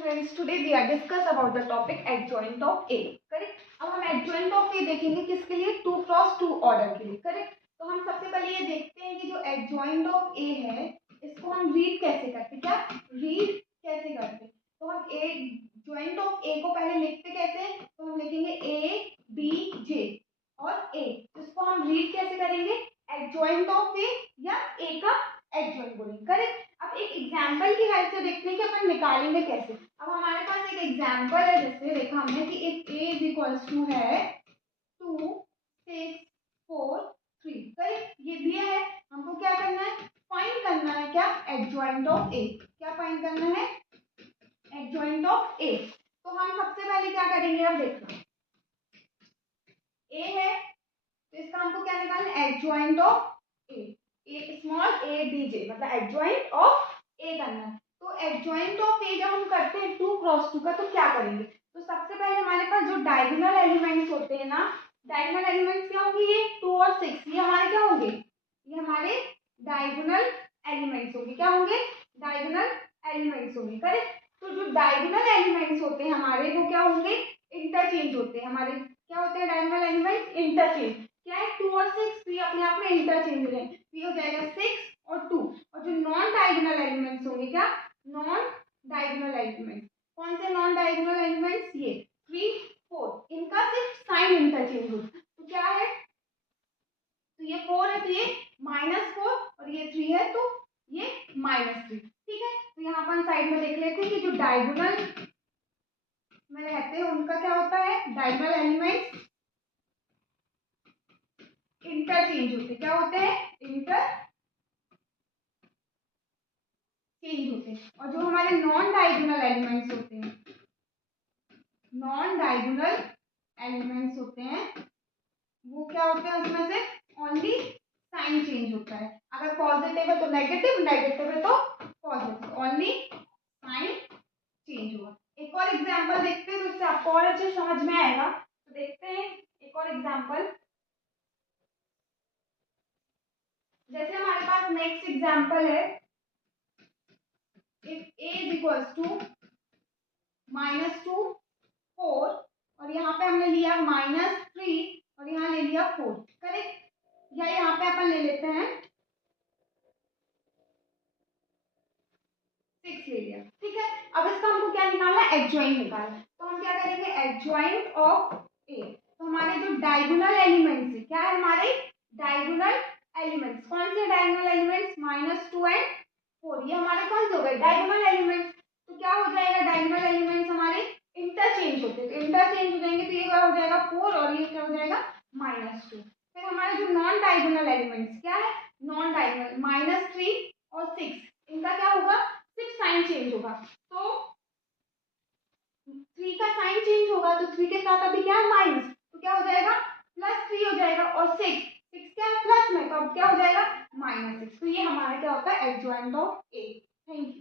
students, today we are discuss about the topic adjoint of A. Correct. अब हम adjoint of A देखेंगे किसके लिए, 2x2 ऑर्डर के लिए. करेक्ट. तो हम सबसे पहले ये देखते हैं कि जो adjoint of A है इसको हम रीड कैसे करते हैं. क्या रीड कैसे करते हैं? तो हम adjoint of A को पहले लिखते कैसे, तो हम लिखेंगे A B J और A. इसको हम रीड कैसे करेंगे, adjoint of A या A का adjoint बोलेंगे. करेक्ट. अब एक एग्जाम्पल की हेल्प से देखते हैं कि अपन निकालेंगे कैसे. अब हमारे पास एक एग्जाम्पल है, जैसे देखा हमने कि एक a इज इक्वल्स टू है 2 6 4 3. करेक्ट. ये दिया है, हमको क्या करना है, फाइंड करना है क्या, एडजॉइंट ऑफ ए. क्या फाइंड करना है, एडजॉइंट ऑफ ए. तो हम सबसे पहले क्या करेंगे, अब देखना ए है तो इसका हमको क्या निकालना है, adjoint of A. Small a d j मतलब एडजॉइंट ऑफ ए करना है. तो एडजॉइंट ऑफ ए जब हम करते हैं 2x2 का, तो क्या करेंगे, तो सबसे पहले हमारे पास जो डायगोनल एलिमेंट्स होते हैं ना, डायगोनल एलिमेंट्स क्या होंगे, ये 2 और 6, ये हमारे क्या होंगे, ये हमारे डायगोनल एलिमेंट्स होंगे. क्या होंगे, डायगोनल एलिमेंट्स होंगे. करेक्ट. तो जो डायगोनल एलिमेंट्स होते हैं हमारे, वो क्या होंगे, इंटरचेंज होते हैं. हमारे क्या होते हैं डायगोनल एलिमेंट्स, इंटरचेंज. क्या है, 2 और 6, तो ये अपने आप में इंटरचेंज हो जाएंगे. ये हो जाएगा 6 और 2. और जो नॉन डायगोनल एलिमेंट्स होंगे, क्या नॉन डायगोनल एलिमेंट्स, कौन से नॉन डायगोनल एलिमेंट्स, ये 3 4, इनका सिर्फ साइन इंटरचेंज होता है. तो क्या है, तो ये 4 है तो ये -4 और ये 3 है तो ये -3. ठीक है. तो यहाँ पर साइड में देख लेते हैं कि जो डायगोनल में रहते हैं उनका क्या होता है, डायगोनल एलिमेंट्स इंटरचेंज होते. क्या होते हैं, इंटरचेंज होते हैं. और जो हमारे नॉन डायगोनल एलिमेंट्स होते हैं, नॉन डायगोनल एलिमेंट्स होते हैं, वो क्या होते हैं, उसमें से ओनली साइन चेंज होता है. अगर पॉजिटिव है तो नेगेटिव, नेगेटिव है तो पॉजिटिव, ओनली साइन चेंज होगा. एक और एग्जांपल देखते हैं तो इससे आपको और अच्छे समझ में आएगा. तो देखते हैं एक और एग्जांपल. जैसे हमारे पास नेक्स्ट एग्जांपल है, if a is equals to -2 4 और यहाँ पे हमने लिया -3 और यहाँ ले लिया 4. करेक्ट. या यहाँ पे अपन ले लेते हैं 6 ले लिया. ठीक है. अब इसका हमको क्या निकालना है, एडजॉइंट निकालना है. तो हम क्या करेंगे, एडजॉइंट ऑफ ए. तो हमारे जो डायगोनल एलिमेंट्स है, क्या है हमारे डायगोनल एलिमेंट्स, कौन से डायगोनल एलिमेंट्स, -2 एंड 4, ये हमारे कौन से हो गए, डायगोनल एलिमेंट्स. तो क्या हो जाएगा, डायगोनल एलिमेंट्स हमारे इंटरचेंज होते हैं. तो इंटरचेंज हो जाएंगे तो ये क्या हो जाएगा 4 और ये क्या हो जाएगा -2. फिर हमारे जो नॉन डायगोनल एलिमेंट्स क्या है, नॉन डायगोनल -3 और 6, इनका क्या होगा, सिर्फ साइन चेंज होगा. तो 3 का साइन चेंज होगा तो 3 के साथ अभी क्या है माइनस, तो क्या हो जाएगा +3 हो जाएगा. और 6 क्या है प्लस में, तो अब क्या हो जाएगा -6. तो ये हमारा क्या होता है, adjoint of A. Thank you.